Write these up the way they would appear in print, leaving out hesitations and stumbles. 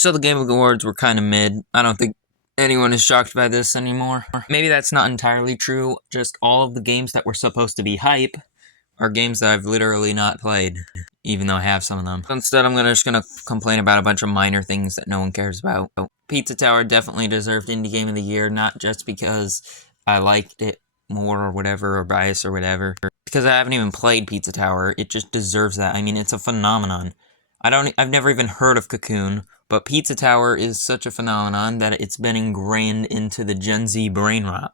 So the Game Awards were kind of mid. I don't think anyone is shocked by this anymore. Maybe that's not entirely true. Just all of the games that were supposed to be hype are games that I've literally not played, even though I have some of them. Instead, I'm just gonna complain about a bunch of minor things that no one cares about. Pizza Tower definitely deserved Indie Game of the Year, not just because I liked it more or whatever, or bias or whatever. Because I haven't even played Pizza Tower, it just deserves that. I mean, it's a phenomenon. I've never even heard of Cocoon, but Pizza Tower is such a phenomenon that it's been ingrained into the Gen Z brain rot.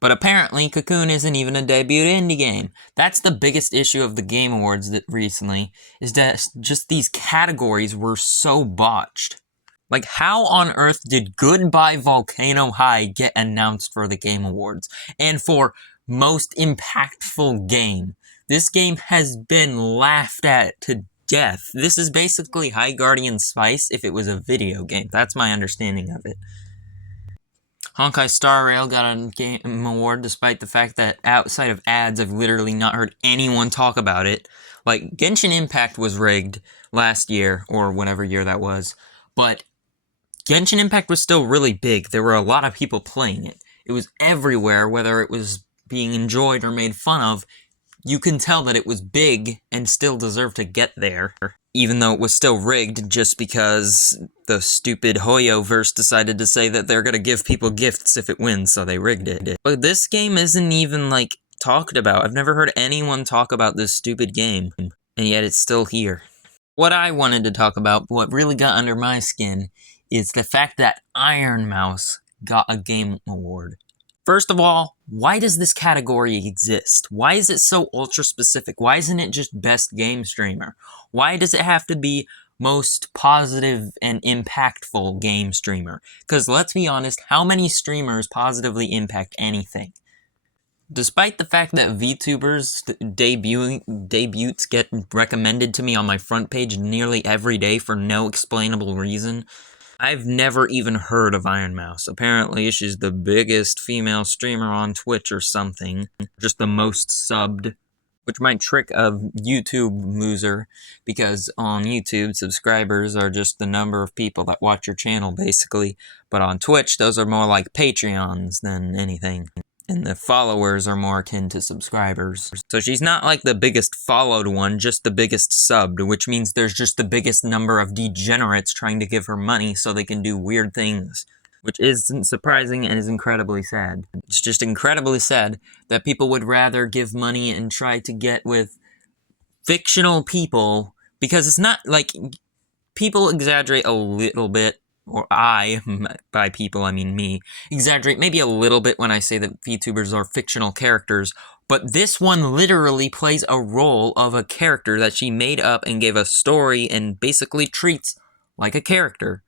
But apparently, Cocoon isn't even a debut indie game. That's the biggest issue of the Game Awards recently, is that just these categories were so botched. Like, how on earth did Goodbye Volcano High get announced for the Game Awards? And for most impactful game. This game has been laughed at to death. This is basically High Guardian Spice if it was a video game. That's my understanding of it. Honkai Star Rail got a game award despite the fact that outside of ads, I've literally not heard anyone talk about it. Like, Genshin Impact was rigged last year, or whatever year that was, but Genshin Impact was still really big. There were a lot of people playing it. It was everywhere, whether it was being enjoyed or made fun of. You can tell that it was big and still deserved to get there, even though it was still rigged just because the stupid Hoyoverse decided to say that they're gonna give people gifts if it wins, so they rigged it. But this game isn't even, like, talked about. I've never heard anyone talk about this stupid game, and yet it's still here. What I wanted to talk about, what really got under my skin, is the fact that Ironmouse got a game award. First of all, why does this category exist? Why is it so ultra-specific? Why isn't it just best game streamer? Why does it have to be most positive and impactful game streamer? Because let's be honest, how many streamers positively impact anything? Despite the fact that VTubers debuts get recommended to me on my front page nearly every day for no explainable reason, I've never even heard of Ironmouse. Apparently, she's the biggest female streamer on Twitch or something. Just the most subbed. Which might trick a YouTube loser, because on YouTube, subscribers are just the number of people that watch your channel, basically. But on Twitch, those are more like Patreons than anything. And the followers are more akin to subscribers. So she's not like the biggest followed one, just the biggest subbed, which means there's just the biggest number of degenerates trying to give her money so they can do weird things. Which isn't surprising and is incredibly sad. It's just incredibly sad that people would rather give money and try to get with fictional people, because it's not like, people exaggerate a little bit, or by people I mean me, exaggerate maybe a little bit when I say that VTubers are fictional characters, but this one literally plays a role of a character that she made up and gave a story and basically treats like a character.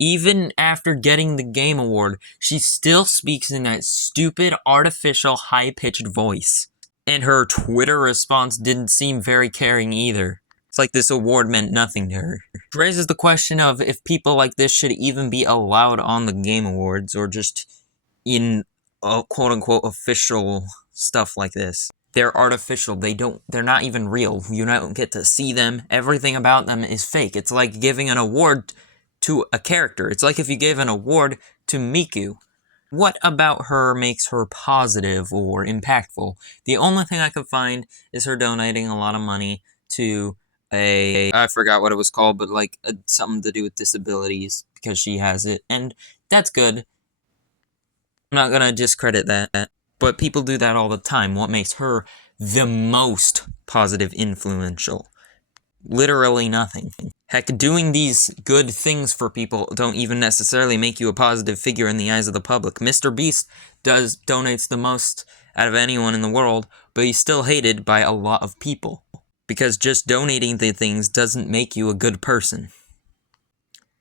Even after getting the Game Award, she still speaks in that stupid, artificial, high-pitched voice. And her Twitter response didn't seem very caring either. It's like this award meant nothing to her. It raises the question of if people like this should even be allowed on the Game Awards, or just in quote-unquote official stuff like this. They're artificial, they're not even real. You don't get to see them, everything about them is fake. It's like giving an award to a character. It's like if you gave an award to Miku. What about her makes her positive or impactful? The only thing I could find is her donating a lot of money to I forgot what it was called, but like something to do with disabilities, because she has it, and that's good. I'm not gonna discredit that, but people do that all the time. What makes her the most positive influential? Literally nothing. Heck, doing these good things for people don't even necessarily make you a positive figure in the eyes of the public. Mr. Beast donates the most out of anyone in the world, but he's still hated by a lot of people. Because just donating the things doesn't make you a good person.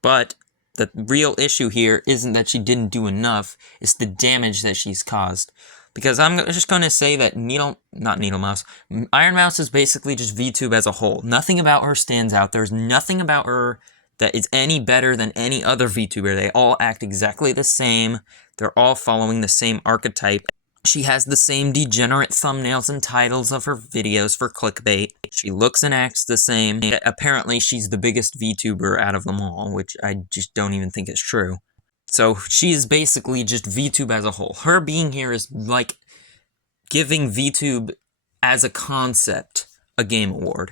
But the real issue here isn't that she didn't do enough, it's the damage that she's caused. Because I'm just going to say that Ironmouse is basically just VTube as a whole. Nothing about her stands out. There's nothing about her that is any better than any other VTuber. They all act exactly the same. They're all following the same archetype. She has the same degenerate thumbnails and titles of her videos for clickbait. She looks and acts the same. Apparently, she's the biggest VTuber out of them all, which I just don't even think is true. So, she's basically just VTube as a whole. Her being here is like giving VTube as a concept a game award.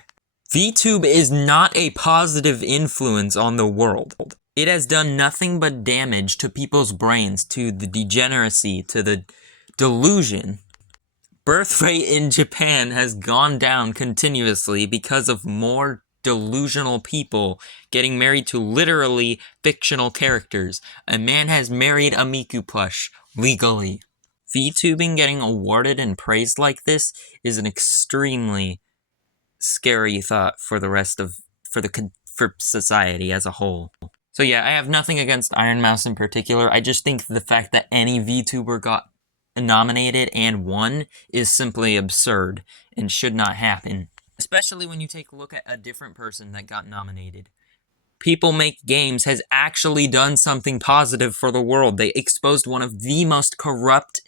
VTube is not a positive influence on the world. It has done nothing but damage to people's brains, to the degeneracy, to the delusion. Birth rate in Japan has gone down continuously because of more delusional people getting married to literally fictional characters. A man has married a Miku plush legally. VTubing getting awarded and praised like this is an extremely scary thought for the rest of for society as a whole. So yeah, I have nothing against ironmouse in particular. I just think the fact that any VTuber got nominated and won is simply absurd and should not happen. Especially when you take a look at a different person that got nominated. People Make Games has actually done something positive for the world. They exposed one of the most corrupt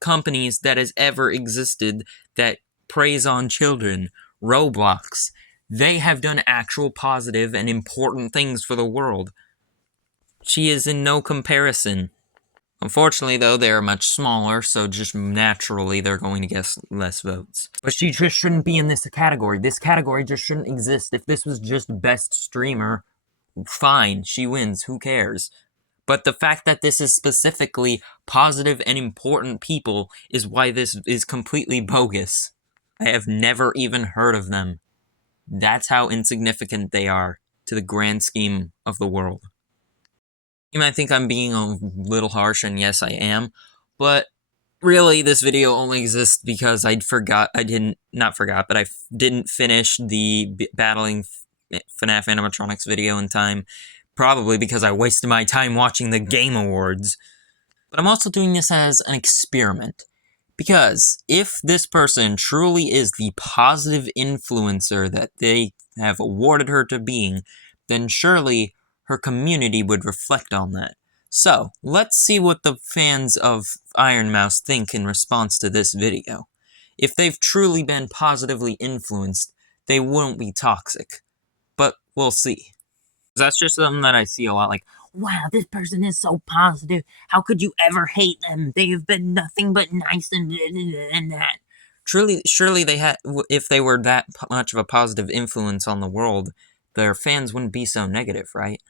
companies that has ever existed that preys on children, Roblox. They have done actual positive and important things for the world. She is in no comparison. Unfortunately, though, they are much smaller, so just naturally they're going to get less votes. But she just shouldn't be in this category. This category just shouldn't exist. If this was just best streamer, fine, she wins, who cares? But the fact that this is specifically positive and important people is why this is completely bogus. I have never even heard of them. That's how insignificant they are to the grand scheme of the world. You might think I'm being a little harsh, and yes, I am, but really, this video only exists because I didn't finish the battling FNAF animatronics video in time, probably because I wasted my time watching the Game Awards. But I'm also doing this as an experiment, because if this person truly is the positive influencer that they have awarded her to being, then surely her community would reflect on that. So, let's see what the fans of ironmouse think in response to this video. If they've truly been positively influenced, they won't be toxic. But we'll see. That's just something that I see a lot, like, wow, this person is so positive. How could you ever hate them? They have been nothing but nice and that. Surely they had, if they were that much of a positive influence on the world, their fans wouldn't be so negative, right?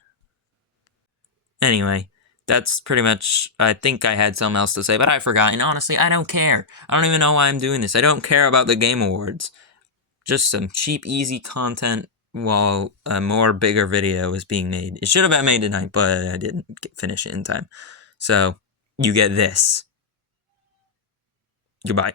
Anyway, that's pretty much, I think I had something else to say, but I forgot, and honestly, I don't care. I don't even know why I'm doing this. I don't care about the Game Awards. Just some cheap, easy content while a more bigger video is being made. It should have been made tonight, but I didn't finish it in time. So, you get this. Goodbye.